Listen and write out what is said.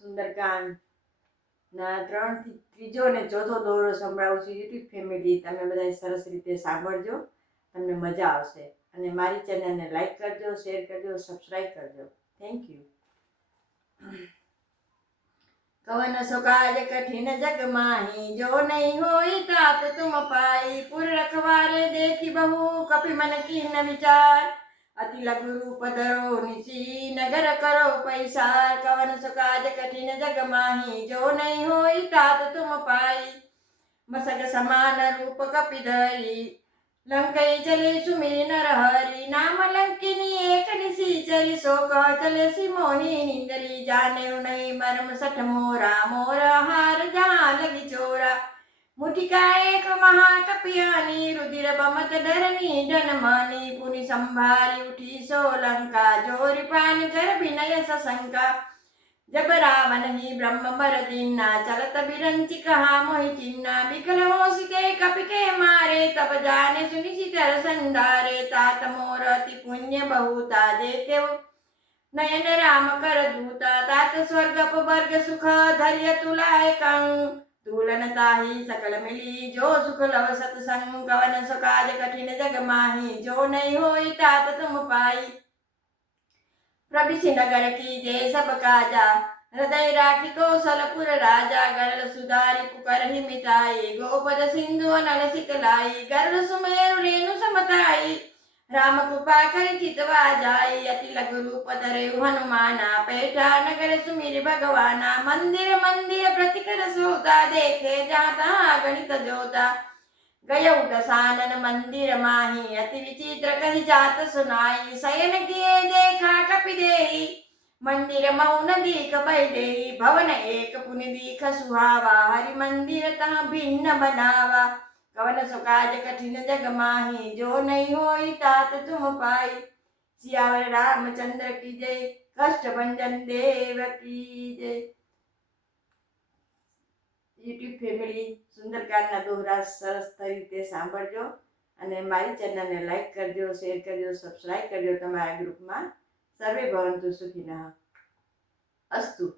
સુંદરકાંડ ના 3 થી ત્રીજો અને ચોથો દોરો સંભળાવું છું. યુટ્યુબ ફેમિલી, તમે બધા સરસ રીતે સાંભળજો, તમને મજા આવશે. અને મારી ચેનલને લાઈક કરજો, શેર કરજો, સબસ્ક્રાઈબ કરજો. Thank you. कवन सो काज कठिन जग माही, जो नहीं होई तात तुम पाई. पुर रखवारे देखी बहु, कपि मन कीन विचार. अति लघु रूप धरो निसी, नगर करो पैसार. कवन सो काज कठिन जग माही, जो नहीं होई तात तुम पाई. मसक समान रूप कपि धरी, लंकई चले सुमिर नर हरि. नाम लंकिनी एक निशीचरी, सो कह चले सी मोही निंदरी. जाने नहीं मर्म सठ मोरा, मोर हार जहाँ लगी चोरा. मुठिका एक महाकपियानी, रुधिर बमत डरनी जनमानी. पुनि संभारी उठी सो लंका, जोरी पानी कर विनय सशंका. जब रावण ही ब्रह्म बर दीना, चलत बिरंची कहा मोहि चिन्ना. बिकल होशिते कपि के मारे, तब जाने सुनि सितर संधारे. तात मोर अति पुण्य बहुता, देखे नयन राम कर दूता. तात स्वर्ग अपवर्ग सुख, धैर्य तुलाय कंग. तुलन ताही सकल मिली, जो सुख लव सतसंग. कवन सो काज कठिन जग माही, जो नहीं होई तात तुम पाई. प्रभिषि नगर की जय सब काजा, हृदय राखी कौशलपुर राजा. गरल सुधारी पुकर ही मिताई, गोपद सिंधु नल शीतलाई. गरल सुमेरु रेणु समताई, राम कृपा कर चितवा जाई. अति लघु रूप धरे हनुमाना, पैठा नगर सुमिर भगवाना. मंदिर मंदिर प्रतिकर सोता, देखे जाता गणित जोता. गय दसानन मंदिर माही, अति विचित्र कही जात सुनाई. शयन किए देखा कपि देही, मंदिर मौन दीख बैदेही. भवन एक पुनि दीख सुहावा, हरि मंदिर तह भिन्न बनावा. कवन सो काज कठिन जग माही, जो नहीं होई तात तुम पाई. सियावर रामचंद्र की जय, कष्ट भंजन देव की जय. યુટ્યુબ ફેમિલી, સુંદરકાંડના દોહરા સરસ રીતે સાંભળજો અને મારી ચેનલને લાઈક કરજો, શેર કરજો, સબસ્ક્રાઈબ કરજો તમારા ગ્રુપમાં. સર્વે ભવંતુ સુખિનઃ. અસ્તુ.